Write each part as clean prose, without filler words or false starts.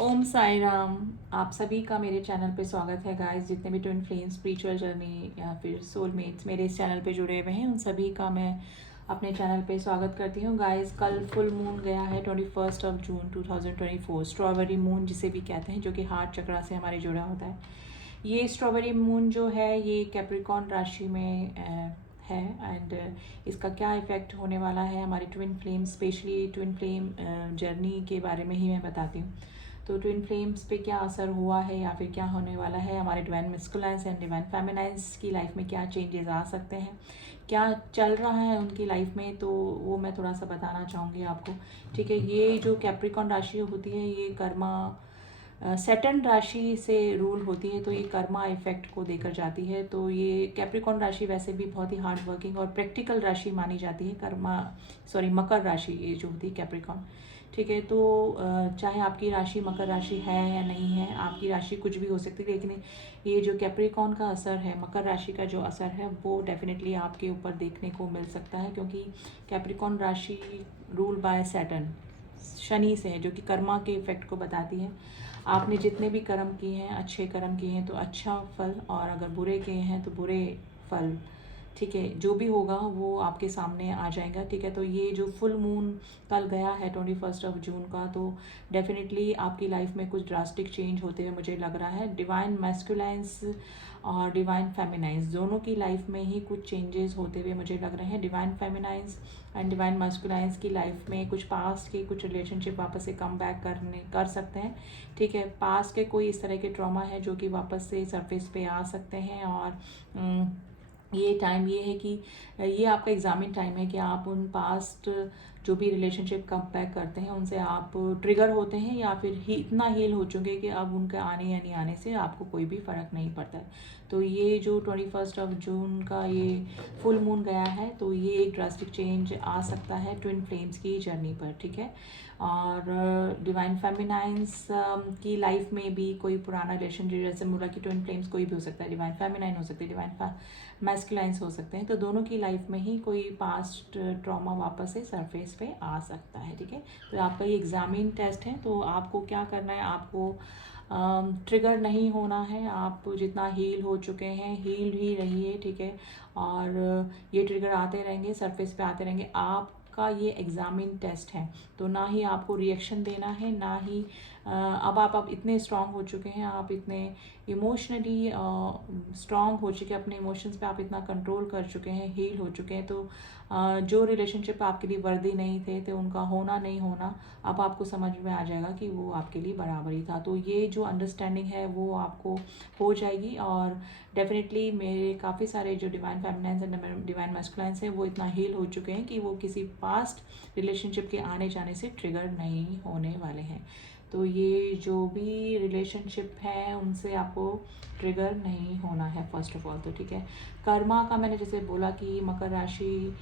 ओम साई राम। आप सभी का मेरे चैनल पे स्वागत है गाइस। जितने भी ट्विन फ्लेम स्पिरिचुअल जर्नी या फिर सोलमेट्स मेरे इस चैनल पे जुड़े हुए हैं उन सभी का मैं अपने चैनल पे स्वागत करती हूँ गाइस। कल फुल मून गया है 21 जून 2024, स्ट्रॉबेरी मून जिसे भी कहते हैं, जो कि हार्ट चक्रा से हमारे जुड़ा होता है। ये स्ट्रॉबेरी मून जो है ये कैप्रिकॉर्न राशि में है। एंड इसका क्या इफ़ेक्ट होने वाला है हमारी twin flame, specially twin flame journey के बारे में ही मैं बताती हूँ। तो ट्विन फ्लेम्स पे क्या असर हुआ है या फिर क्या होने वाला है, हमारे डिवाइन मैस्कुलाइन्स एंड डिवाइन फेमिनाइन्स की लाइफ में क्या चेंजेस आ सकते हैं, क्या चल रहा है उनकी लाइफ में, तो वो मैं थोड़ा सा बताना चाहूँगी आपको। ठीक है, ये जो कैप्रिकॉर्न राशि होती है ये कर्मा सैटर्न राशि से रूल होती है, तो ये कर्मा इफेक्ट को देकर जाती है। तो ये कैप्रिकॉर्न राशि वैसे भी बहुत ही हार्ड वर्किंग और प्रैक्टिकल राशि मानी जाती है। मकर राशि ये जो होती है कैप्रिकॉर्न। ठीक है, तो चाहे आपकी राशि मकर राशि है या नहीं है, आपकी राशि कुछ भी हो सकती है, लेकिन ये जो कैप्रिकॉर्न का असर है, मकर राशि का जो असर है वो डेफिनेटली आपके ऊपर देखने को मिल सकता है, क्योंकि कैप्रिकॉर्न राशि रूल बाय सैटर्न, शनि से है, जो कि कर्मा के इफेक्ट को बताती है। आपने जितने भी कर्म किए हैं, अच्छे कर्म किए हैं तो अच्छा फल, और अगर बुरे किए हैं तो बुरे फल। ठीक है, जो भी होगा वो आपके सामने आ जाएगा। ठीक है, तो ये जो फुल मून कल गया है 21 जून का, तो डेफिनेटली आपकी लाइफ में कुछ ड्रास्टिक चेंज होते हुए मुझे लग रहा है। डिवाइन मैस्कुलाइन्स और डिवाइन फेमिनाइन्स दोनों की लाइफ में ही कुछ चेंजेस होते हुए मुझे लग रहे हैं। डिवाइन फेमिनाइन्स एंड डिवाइन मैस्कुलाइन्स की लाइफ में कुछ पास्ट के कुछ रिलेशनशिप वापस से कम बैक कर सकते हैं। ठीक है, पास्ट के कोई इस तरह के ट्रॉमा है जो कि वापस से सरफेस पे आ सकते हैं। और ये टाइम ये है कि ये आपका एग्जामिन टाइम है कि आप उन पास्ट जो भी रिलेशनशिप कम बैक करते हैं उनसे आप ट्रिगर होते हैं, या फिर इतना हील हो चुके कि अब उनके आने या नहीं आने से आपको कोई भी फ़र्क नहीं पड़ता है। तो ये जो 21 जून का ये फुल मून गया है, तो ये एक ड्रास्टिक चेंज आ सकता है ट्विन फ्लेम्स की जर्नी पर। ठीक है, और डिवाइन फेमिनाइंस की लाइफ में भी कोई पुराना रिलेशनशिप, जैसे बोला कि ट्विन फ्लेम्स कोई भी हो सकता है, डिवाइन फेमिनाइन हो सकती है, डिवाइन मैस्कुलाइन्स हो सकते हैं, तो दोनों की लाइफ में ही कोई पास्ट ट्रॉमा वापस से सरफेस पे आ सकता है। ठीक है, तो आपका ये एग्जामिन टेस्ट है, तो आपको क्या करना है, आपको ट्रिगर नहीं होना है। आप जितना हील हो चुके हैं हील ही रहिए। ठीक है, और ये ट्रिगर आते रहेंगे, सरफेस पे आते रहेंगे। आपका ये एग्जामिन टेस्ट है, तो ना ही आपको रिएक्शन देना है, ना ही अब आप इतने स्ट्रांग हो चुके हैं, आप इतने इमोशनली स्ट्रांग हो चुके हैं, अपने इमोशंस पे आप इतना कंट्रोल कर चुके हैं, हील हो चुके हैं। तो जो रिलेशनशिप आपके लिए वर्दी नहीं थे तो उनका होना नहीं होना अब आपको समझ में आ जाएगा कि वो आपके लिए बराबर ही था। तो ये जो अंडरस्टैंडिंग है वो आपको हो जाएगी। और डेफिनेटली मेरे काफ़ी सारे जो डिवाइन फेमिनाइन्स एंड डिवाइन मैस्कुलाइन्स हैं वो इतना हील हो चुके हैं कि वो किसी पास्ट रिलेशनशिप के आने जाने से ट्रिगर नहीं होने वाले हैं। तो ये जो भी रिलेशनशिप है उनसे आपको ट्रिगर नहीं होना है फर्स्ट ऑफ ऑल। तो ठीक है, कर्मा का मैंने जैसे बोला कि मकर राशि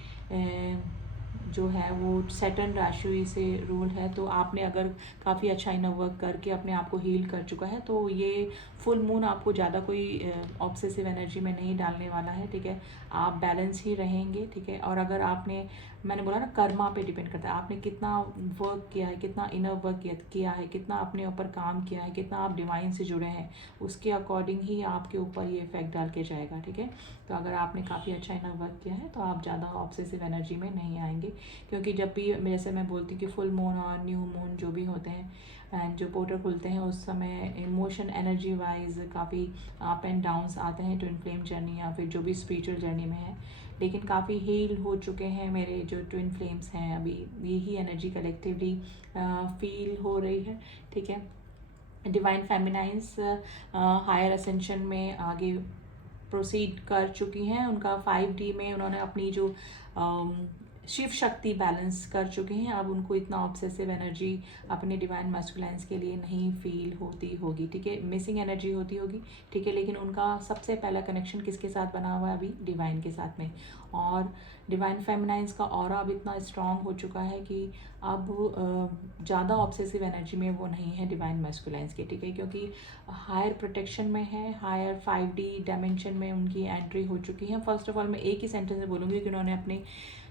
जो है वो सैटर्न राशि से रूल है, तो आपने अगर काफ़ी अच्छा इनर वर्क करके अपने आप को हील कर चुका है तो ये फुल मून आपको ज़्यादा कोई ऑब्सेसिव एनर्जी में नहीं डालने वाला है। ठीक है, आप बैलेंस ही रहेंगे। ठीक है, और अगर आपने, मैंने बोला ना, कर्मा पे डिपेंड करता है, आपने कितना वर्क किया है, कितना इनर वर्क किया है, कितना अपने ऊपर काम किया है, कितना आप डिवाइन से जुड़े हैं, उसके अकॉर्डिंग ही आपके ऊपर ये इफेक्ट डाल के जाएगा। ठीक है, तो अगर आपने काफ़ी अच्छा इनर वर्क किया है तो आप ज़्यादा ऑब्सेसिव एनर्जी में नहीं आएंगे, क्योंकि जब भी जैसे मैं बोलती हूँ कि फुल मून और न्यू मून जो भी होते हैं एंड जो पोर्टल खुलते हैं उस समय इमोशन एनर्जी वाइज काफ़ी अप एंड डाउन्स आते हैं ट्विन फ्लेम जर्नी या फिर जो भी स्पिरिचुअल जर्नी में है। लेकिन काफ़ी हील हो चुके हैं मेरे जो ट्विन फ्लेम्स हैं, अभी यही एनर्जी कलेक्टिवली फील हो रही है। ठीक है, डिवाइन फेमिनाइंस हायर असेंशन में आगे प्रोसीड कर चुकी हैं। उनका 5D में उन्होंने अपनी जो शिव शक्ति बैलेंस कर चुके हैं। अब उनको इतना ऑब्सेसिव एनर्जी अपने डिवाइन मैस्कुलाइन्स के लिए नहीं फील होती होगी। ठीक है, मिसिंग एनर्जी होती होगी। ठीक है, लेकिन उनका सबसे पहला कनेक्शन किसके साथ बना हुआ है अभी, डिवाइन के साथ में। और डिवाइन फेमिनाइन्स का ऑरा अब इतना स्ट्रांग हो चुका है कि अब ज़्यादा ऑब्सेसिव एनर्जी में वो नहीं है डिवाइन मैस्कुलाइन्स के। ठीक है, क्योंकि हायर प्रोटेक्शन में है, हायर 5D डायमेंशन में उनकी एंट्री हो चुकी है। फर्स्ट ऑफ ऑल मैं एक ही सेंटेंस में बोलूँगी कि उन्होंने अपने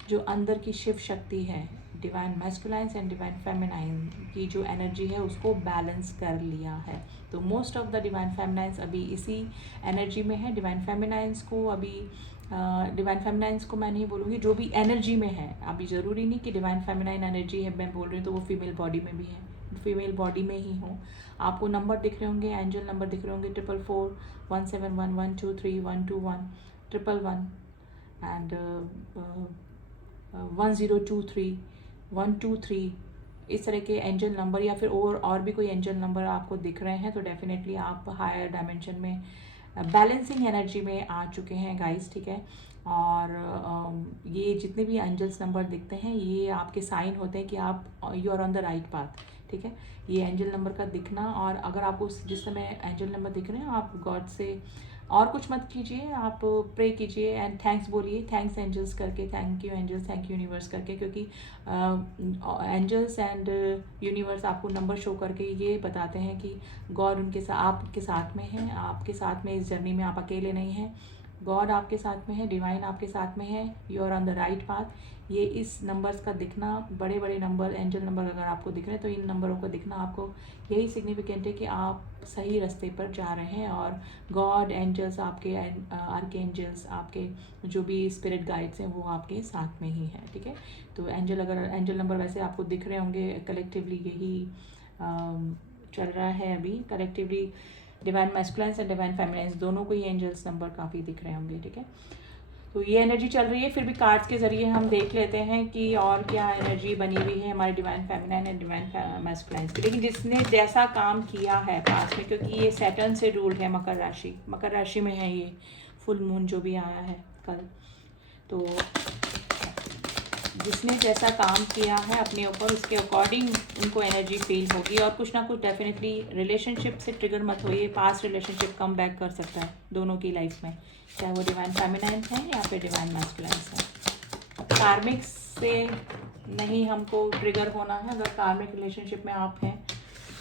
जो अंदर की शिव शक्ति है, डिवाइन मैस्कुलाइन्स एंड डिवाइन फेमिनाइन की जो एनर्जी है उसको बैलेंस कर लिया है। तो मोस्ट ऑफ द डिवाइन फेमिनाइंस अभी इसी एनर्जी में है। डिवाइन फेमिनाइंस को अभी डिवाइन फेमिनाइंस को मैं नहीं बोलूँगी, जो भी एनर्जी में है, अभी ज़रूरी नहीं कि डिवाइन फेमिनाइन एनर्जी है मैं बोल रही हूँ तो वो फीमेल बॉडी में भी है, फीमेल बॉडी में ही हो। आपको नंबर दिख रहे होंगे, एंजल नंबर दिख रहे होंगे 444 171 123 121 111 एंड 1023 123, इस तरह के एंजल नंबर या फिर और भी कोई एंजल नंबर आपको दिख रहे हैं तो डेफिनेटली आप हायर डायमेंशन में बैलेंसिंग एनर्जी में आ चुके हैं गाइस, ठीक है। और ये जितने भी एंजल्स नंबर दिखते हैं ये आपके साइन होते हैं कि आप you are on the right path, ठीक है। ये एंजल नंबर का दिखना, और अगर आपको जिस समय एंजल नंबर दिख रहे हैं आप गॉड से और कुछ मत कीजिए, आप प्रे कीजिए एंड थैंक्स बोलिए, थैंक्स एंजल्स करके, thank you angels, thank you universe करके, क्योंकि एंजल्स एंड यूनिवर्स आपको नंबर शो करके ये बताते हैं कि गॉड उनके साथ, आपके साथ में है, आपके साथ में इस जर्नी में आप अकेले नहीं हैं, गॉड आपके साथ में है, डिवाइन आपके साथ में है, you are on the right path. ये इस नंबर्स का दिखना, बड़े बड़े नंबर, एंजल नंबर अगर आपको दिख रहे हैं तो इन नंबरों का दिखना आपको यही सिग्निफिकेंट है कि आप सही रास्ते पर जा रहे हैं, और गॉड, एंजल्स, आपके आर्क एंजल्स, आपके जो भी स्पिरिट गाइड्स हैं वो आपके साथ में ही हैं, ठीक है। तो अगर एंजल नंबर वैसे आपको दिख रहे होंगे, कलेक्टिवली यही चल रहा है अभी, कलेक्टिवली डिवाइन मैस्कुलाइन्स एंड डिवाइन फेमिनाइन्स दोनों को ही एंजल्स नंबर काफ़ी दिख रहे होंगे, ठीक है। तो ये एनर्जी चल रही है। फिर भी कार्ड्स के ज़रिए हम देख लेते हैं कि और क्या एनर्जी बनी हुई है हमारे divine feminine and divine masculines की। लेकिन जिसने जैसा काम किया है पास में, क्योंकि ये सैटर्न से रूल्ड है, मकर राशि में है ये फुल मून जो भी आया है कल, तो जिसने जैसा काम किया है अपने ऊपर उसके अकॉर्डिंग उनको एनर्जी फील होगी, और कुछ ना कुछ डेफिनेटली रिलेशनशिप से ट्रिगर मत होइए, पास्ट रिलेशनशिप कम बैक कर सकता है दोनों की लाइफ में, चाहे वो डिवाइन फेमिनाइन्स हैं या फिर डिवाइन मैस्कुलाइन्स हैं। कार्मिक्स से नहीं हमको ट्रिगर होना है। अगर कार्मिक रिलेशनशिप में आप हैं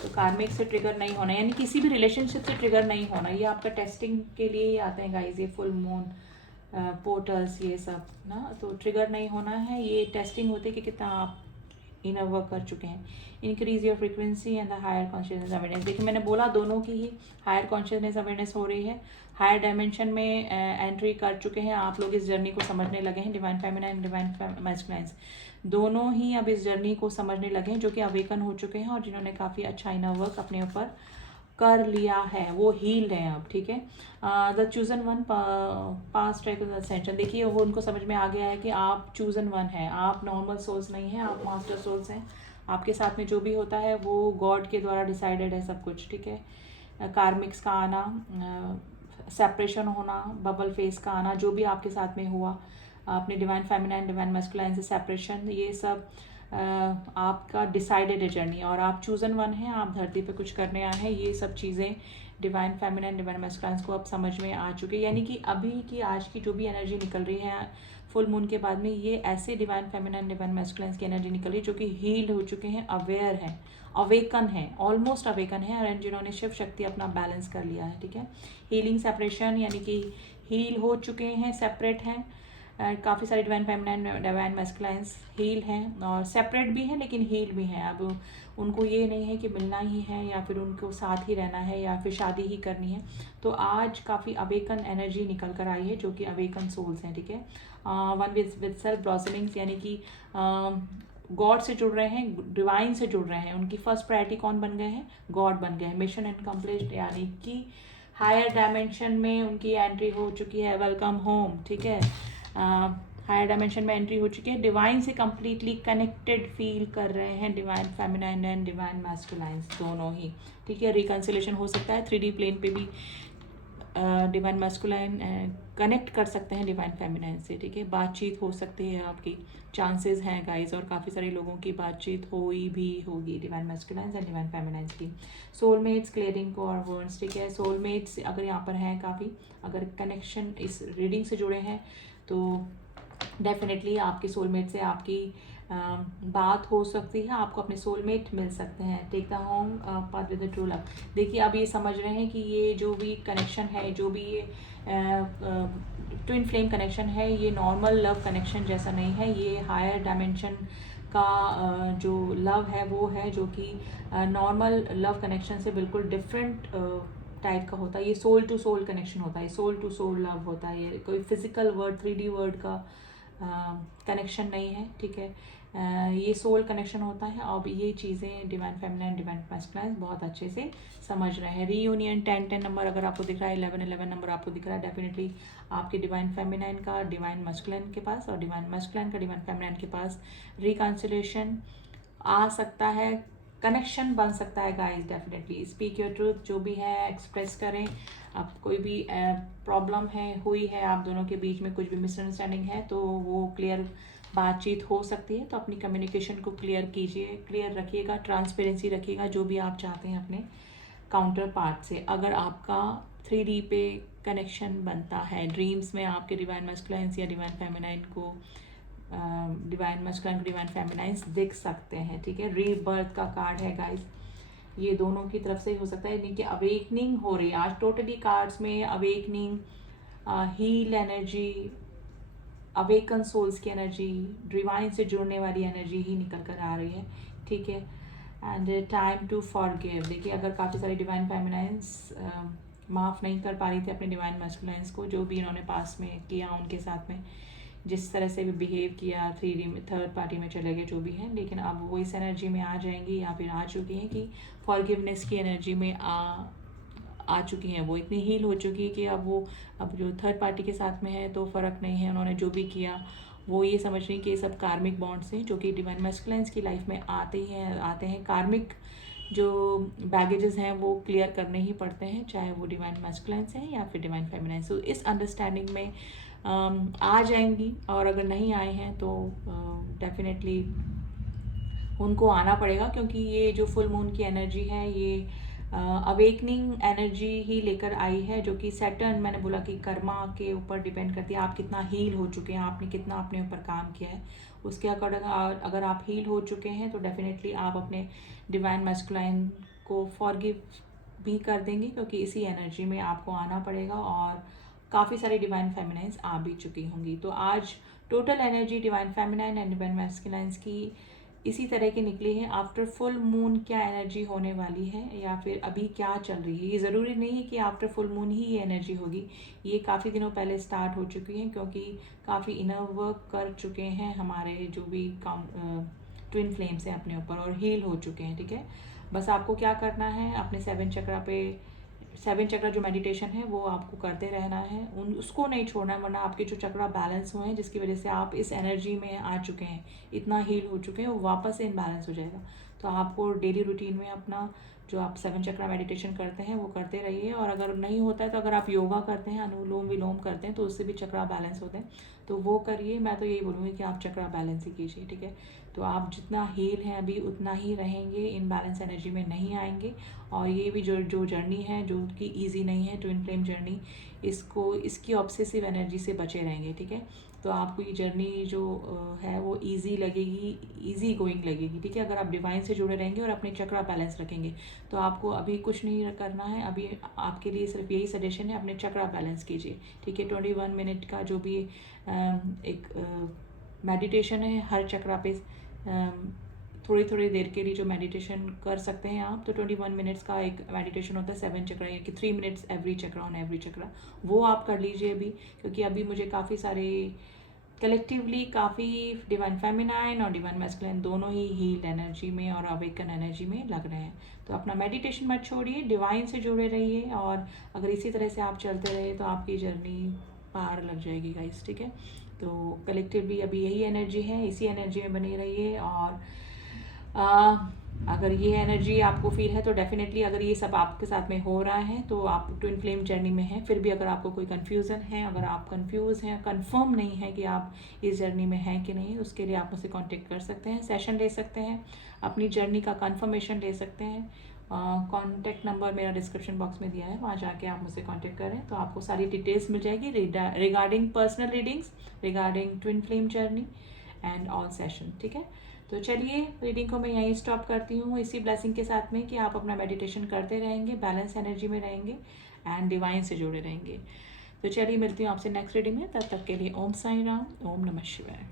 तो कार्मिक से ट्रिगर नहीं होना, यानी किसी भी रिलेशनशिप से ट्रिगर नहीं होना। ये आपका टेस्टिंग के लिए ही आते हैं गाइज, ये फुल मून पोर्टल्स ये सब ना, तो ट्रिगर नहीं होना है। ये टेस्टिंग होती है कि कितना आप इनर वर्क कर चुके हैं। Increase your frequency and the higher consciousness awareness. देखिए मैंने बोला दोनों की ही हायर कॉन्शियसनेस अवेयरनेस हो रही है, हायर डायमेंशन में एंट्री कर चुके हैं आप लोग, इस जर्नी को समझने लगे हैं। डिवाइन फेमिनाइन, डिवाइन मैस्कुलाइन्स दोनों ही अब इस जर्नी को समझने लगे हैं, जो कि अवेकन हो चुके हैं और जिन्होंने काफ़ी अच्छा इनर वर्क अपने ऊपर कर लिया है, वो हील्ड हैं अब, ठीक है। The chosen one past ascension, देखिए वो उनको समझ में आ गया है कि आप चूजन वन हैं, आप नॉर्मल सोल्स नहीं हैं, आप मास्टर सोल्स हैं। आपके साथ में जो भी होता है वो गॉड के द्वारा डिसाइडेड है सब कुछ, ठीक है। कार्मिक्स का आना, सेपरेशन होना, बबल फेस का आना, जो भी आपके साथ में हुआ, अपने डिवाइन फेमिनाइन, डिवाइन मैस्कुलाइन से सेपरेशन, ये सब आपका डिसाइडेड है जर्नी, और आप चूजन वन हैं, आप धरती पे कुछ करने आए हैं। ये सब चीज़ें डिवाइन फेमिनाइन, डिवाइन मैस्कुलाइन को अब समझ में आ चुकी है, यानी कि अभी की आज की जो भी एनर्जी निकल रही है फुल मून के बाद में, ये ऐसे डिवाइन फेमिनाइन, डिवाइन मैस्कुलाइन की एनर्जी निकल रही है जो कि हील्ड हो चुके हैं, अवेयर हैं, अवेकन है, ऑलमोस्ट अवेकन है, और जिन्होंने शिव शक्ति अपना बैलेंस कर लिया है, ठीक है। हीलिंग सेपरेशन, यानी कि हील हो चुके हैं, सेपरेट हैं। काफ़ी सारे डिवाइन फेमिनाइन, डिवाइन मैस्कुलाइन्स हील हैं और सेपरेट भी हैं लेकिन हील भी हैं। अब उनको ये नहीं है कि मिलना ही है या फिर उनको साथ ही रहना है या फिर शादी ही करनी है। तो आज काफ़ी अवेकन एनर्जी निकल कर आई है, जो कि अवेकन सोल्स हैं, ठीक है। वन विद सेल्फ ब्लॉसमिंग्स, यानी कि गॉड से जुड़ रहे हैं, डिवाइन से जुड़ रहे हैं। उनकी फर्स्ट प्रायोरिटी कौन बन गए हैं? गॉड बन गए हैं। मिशन इनकम्प्लीट, यानी कि हायर डायमेंशन में उनकी एंट्री हो चुकी है। वेलकम होम, ठीक है। हायर डायमेंशन में एंट्री हो चुकी है, डिवाइन से कम्प्लीटली कनेक्टेड फील कर रहे हैं, डिवाइन फेमिनाइन एंड डिवाइन मैस्कुलाइन्स दोनों ही, ठीक है। रिकन्सिलेशन हो सकता है 3D प्लेन पे भी, डिवाइन मैस्कुलाइन कनेक्ट कर सकते हैं डिवाइन फेमिनाइन से, ठीक है। बातचीत हो सकती है आपकी, चांसेस हैं गाइज, और काफ़ी सारे लोगों की बातचीत हुई भी होगी divine masculine and divine feminine की। सोलमेट्स, क्लियरिंग को और वर्ड्स, ठीक है। सोलमेट्स अगर यहाँ पर हैं काफ़ी, अगर कनेक्शन इस रीडिंग से जुड़े हैं तो डेफिनेटली आपके सोलमेट से आपकी बात हो सकती है, आपको अपने सोलमेट मिल सकते हैं। Take the home path with the true love. देखिए अब ये समझ रहे हैं कि ये जो भी कनेक्शन है, जो भी ये ट्विन फ्लेम कनेक्शन है, ये नॉर्मल लव कनेक्शन जैसा नहीं है, ये हायर डायमेंशन का जो लव है वो है, जो कि नॉर्मल लव कनेक्शन से बिल्कुल डिफरेंट टाइप का होता है। ये सोल टू सोल कनेक्शन होता है, सोल टू सोल लव होता है, ये कोई फिजिकल वर्ड 3D वर्ड का कनेक्शन नहीं है, ठीक है। ये सोल कनेक्शन होता है। अब ये चीज़ें डिवाइन फेमिनाइन डिवाइन मैस्कुलाइन बहुत अच्छे से समझ रहे हैं। रीयूनियन 10-10 नंबर अगर आपको दिख रहा है, 11-11 नंबर आपको दिख रहा है, डेफिनेटली आपके डिवाइन फेमिनाइन का डिवाइन मैस्कुलाइन के पास और डिवाइन मैस्कुलाइन का डिवाइन फेमिनाइन के पास रिकंसिलिएशन आ सकता है, कनेक्शन बन सकता है guys. Definitely speak your truth, जो भी है एक्सप्रेस करें। अब कोई भी प्रॉब्लम है हुई है आप दोनों के बीच में, कुछ भी मिसअंडरस्टैंडिंग है तो वो क्लियर बातचीत हो सकती है, तो अपनी कम्युनिकेशन को क्लियर कीजिए, क्लियर रखिएगा, ट्रांसपेरेंसी रखिएगा जो भी आप चाहते हैं अपने काउंटर पार्ट से। अगर आपका 3D पे कनेक्शन बनता है, ड्रीम्स में आपके डिवाइन मैस्कुलाइन्स या डिवाइन फेमिनाइन को डिवाइन मैस्कुलाइन को डिवाइन फेमिनाइन्स दिख सकते हैं, ठीक है। रीबर्थ का कार्ड है गाइस, ये दोनों की तरफ से हो सकता है, यानी कि अवेकनिंग हो रही है आज टोटली कार्ड्स में। Awakening, heal energy, awaken souls की एनर्जी, डिवाइन से जुड़ने वाली एनर्जी ही निकल कर आ रही है, ठीक है। एंड टाइम टू फॉरगिव, देखिए अगर काफ़ी सारे डिवाइन फेमिनाइन्स माफ़ नहीं कर पा रही थी अपने डिवाइन मैस्कुलाइन्स को, जो भी इन्होंने पास में किया उनके साथ में, जिस तरह से भी बिहेव किया, 3D में थर्ड पार्टी में चले गए जो भी है, लेकिन अब वो इस एनर्जी में आ जाएंगी या फिर आ चुकी हैं कि फॉरगिवनेस की एनर्जी में आ चुकी हैं। वो इतनी हील हो चुकी है कि अब जो थर्ड पार्टी के साथ में है तो फ़र्क नहीं है, उन्होंने जो भी किया वो ये समझ रही कि ये सब कार्मिक बॉन्ड्स हैं जो कि डिवाइन मैस्कुलाइन्स की लाइफ में आते हैं। कार्मिक जो बैगेजेस हैं वो क्लियर करने ही पड़ते हैं, चाहे वो डिवाइन मैस्कुलाइन्स हैं या फिर डिवाइन फेमिनाइन्स। तो इस अंडरस्टैंडिंग में आ जाएंगी, और अगर नहीं आए हैं तो डेफिनेटली उनको आना पड़ेगा, क्योंकि ये जो फुल मून की एनर्जी है ये अवेकनिंग एनर्जी ही लेकर आई है, जो कि सैटर्न, मैंने बोला कि कर्मा के ऊपर डिपेंड करती है आप कितना हील हो चुके हैं, आपने कितना अपने ऊपर काम किया है, उसके अकॉर्डिंग अगर आप हील हो चुके हैं तो डेफिनेटली आप अपने डिवाइन मैस्कुलाइन को फॉरगिव भी कर देंगे, क्योंकि इसी एनर्जी में आपको आना पड़ेगा। और काफ़ी सारी डिवाइन फेमिनाइन्स आ भी चुकी होंगी। तो आज total energy divine feminine and divine masculines की इसी तरह की निकली है। आफ्टर फुल मून क्या एनर्जी होने वाली है या फिर अभी क्या चल रही है, ये ज़रूरी नहीं है कि आफ्टर फुल मून ही ये एनर्जी होगी, ये काफ़ी दिनों पहले स्टार्ट हो चुकी है, क्योंकि काफ़ी इनर वर्क कर चुके हैं हमारे जो भी ट्विन फ्लेम्स हैं अपने ऊपर, और हील हो चुके हैं, ठीक है। बस आपको क्या करना है, अपने 7 चक्रा जो मेडिटेशन है वो आपको करते रहना है, उसको नहीं छोड़ना है, वरना आपके जो चक्रा बैलेंस हुए हैं जिसकी वजह से आप इस एनर्जी में आ चुके हैं, इतना हील हो चुके हैं, वो वापस से इनबैलेंस हो जाएगा। तो आपको डेली रूटीन में अपना जो आप 7 चक्रा मेडिटेशन करते हैं वो करते रहिए, और अगर नहीं होता है तो अगर आप योगा करते हैं, अनुलोम विलोम करते हैं, तो उससे भी चक्रा बैलेंस होते हैं, तो वो करिए। मैं तो यही बोलूँगी कि आप चक्रा बैलेंस ही कीजिए, ठीक है। तो आप जितना हील हैं अभी उतना ही रहेंगे, इनबैलेंस एनर्जी में नहीं आएंगे। और ये भी जो जर्नी है जो कि ईजी नहीं है, ट्विन फ्लेम जर्नी, इसकी ऑब्सेसिव एनर्जी से बचे रहेंगे, ठीक है। तो आपको ये जर्नी जो है वो ईजी लगेगी, ईजी गोइंग लगेगी, ठीक है। अगर आप डिवाइन से जुड़े रहेंगे और अपने चक्रा बैलेंस रखेंगे तो आपको अभी कुछ नहीं करना है, अभी आपके लिए सिर्फ यही सजेशन है, अपने चक्रा बैलेंस कीजिए, ठीक है। 21 मिनट का जो भी एक मेडिटेशन है, हर चक्रा पे थोड़ी थोड़ी देर के लिए जो मेडिटेशन कर सकते हैं आप, तो 21 मिनट्स का एक मेडिटेशन होता है 7 चक्रा, या कि 3 minutes every chakra on every chakra, वो आप कर लीजिए अभी। क्योंकि अभी मुझे काफ़ी सारे कलेक्टिवली काफ़ी डिवाइन फेमिनाइन और डिवाइन मैस्कुलाइन दोनों ही हील एनर्जी में और अवेकन एनर्जी में लग रहे हैं। तो अपना मेडिटेशन मत छोड़िए, डिवाइन से जुड़े रहिए, और अगर इसी तरह से आप चलते रहे तो आपकी जर्नी पार लग जाएगी गाइस, ठीक है। तो कलेक्टिवली अभी यही एनर्जी है, इसी एनर्जी में बनी रहिए। और अगर ये एनर्जी आपको फील है तो डेफिनेटली, अगर ये सब आपके साथ में हो रहा है तो आप ट्विन फ्लेम जर्नी में हैं। फिर भी अगर आपको कोई कन्फ्यूज़न है, अगर आप कंफ्यूज हैं, कंफर्म नहीं है कि आप इस जर्नी में हैं कि नहीं, उसके लिए आप मुझसे कांटेक्ट कर सकते हैं, सेशन ले सकते हैं, अपनी जर्नी का कंफर्मेशन ले सकते हैं। कॉन्टैक्ट नंबर मेरा डिस्क्रिप्शन बॉक्स में दिया है, वहाँ जाके आप मुझसे कांटेक्ट करें तो आपको सारी डिटेल्स मिल जाएगी regarding personal readings, regarding twin flame journey and all session, ठीक है। तो चलिए रीडिंग को मैं यहीं स्टॉप करती हूँ, इसी ब्लेसिंग के साथ में कि आप अपना मेडिटेशन करते रहेंगे, बैलेंस एनर्जी में रहेंगे एंड डिवाइन से जुड़े रहेंगे। तो चलिए मिलती हूँ आपसे नेक्स्ट रीडिंग में, तब तक के लिए ओम साई राम, ओम नमः शिवाय।